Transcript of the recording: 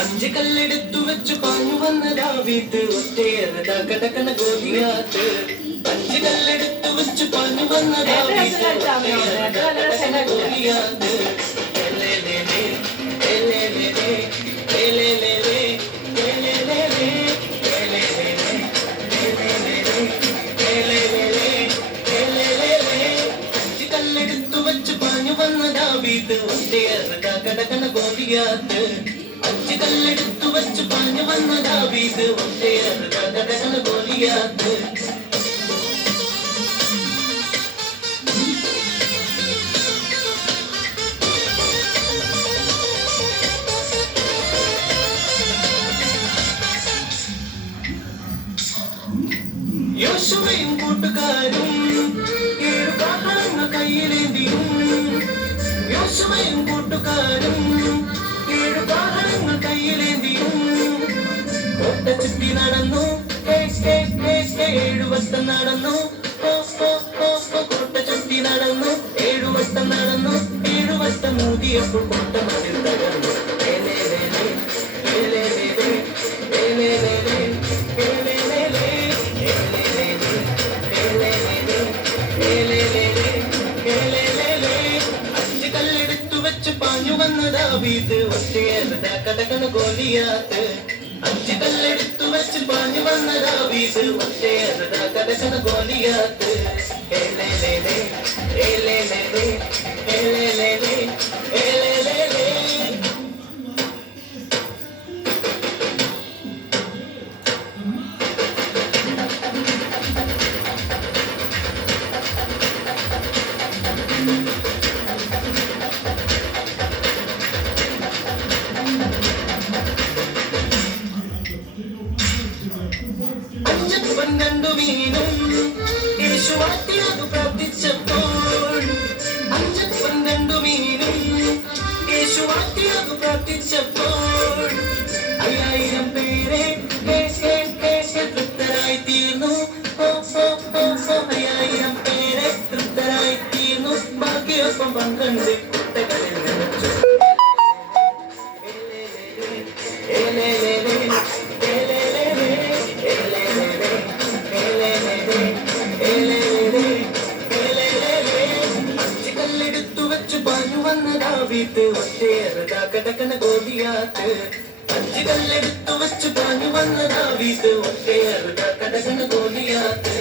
അഞ്ച് കല്ലെടുത്തു വെച്ചു പാഞ്ഞു വന്നതാ വീട്ട് ഒറ്റയേറതാ കടക്കണ ഗോലിയാത്ത്. അഞ്ച് കല്ലെടുത്തു വെച്ചു പാഞ്ഞു വന്നതാ വീട്ട് കടക്കണ ഗോലിയാത്ത്. അഞ്ച് കല്ലെടുത്തു വെച്ചു പാഞ്ഞു വന്നതാ വീട്ട് ഒറ്റയേറതാ കടക്കണ ഗോലിയാത്ത്. അഞ്ച് കല്ലെടുത്തു വെച്ചു പാഞ്ഞു വന്നതാ വീട്ട് ഒറ്റയേറതാ കടക്കണ ഗോലിയാത്ത്. യോശുവയും കൂട്ടുകാരും ഏഴു കാഹളങ്ങൾ കയ്യിലേന്തിയും. യോശുവയും കൂട്ടുകാരും ഏഴു കാഹളങ്ങൾ കയ്യിലേന്തിയും. കോട്ട ചുറ്റി നടന്നു 7 വട്ടം നടന്നു. കോട്ട ചുറ്റി നടന്നു 7 വട്ടം നടന്നു. 7 വട്ടം ഊതിയപ്പോൾ കോട്ട മതിൽ തകർന്നു. അഞ്ച് കല്ലെടുത്തു വെച്ച് പാഞ്ഞു വന്നതാ വീട്ട് ഒറ്റയേറതാ കടക്കണ ഗോലിയാത്ത്. അഞ്ച് കല്ലെടുത്തു വെച്ച് പാഞ്ഞു വന്നതാ വീട്ട് ഒറ്റയേറതാ കടക്കണ ഗോലിയാത്ത്. അഞ്ചപ്പൻ കണ്ടു വീണും യേശുവാക്കിയതു പ്രാർത്ഥിച്ചപ്പോൾ. അഞ്ചപ്പൻ കണ്ടു വീണും യേശുവാക്കിയതു പ്രാർത്ഥിച്ചപ്പോൾ. 5000 പേരെ തൃപ്തരായി തീർന്നു. 5000 പേരെ തൃപ്തരായി തീർന്നു. ബാക്കിയൊപ്പം പന്ത്രണ്ട് കുട്ടകളിൽ നിറച്ചു. അഞ്ച് കല്ലെടുത്തു വെച്ചു പാഞ്ഞു വന്നതാ വീട്ട് ഒറ്റയേറതാ കടക്കണ ഗോലിയാത്ത്. അഞ്ച് കല്ലെടുത്തു വെച്ചു പാഞ്ഞു വന്നതാ വീട്ട് ഒറ്റയേറതാ കടക്കണ ഗോലിയാത്ത്.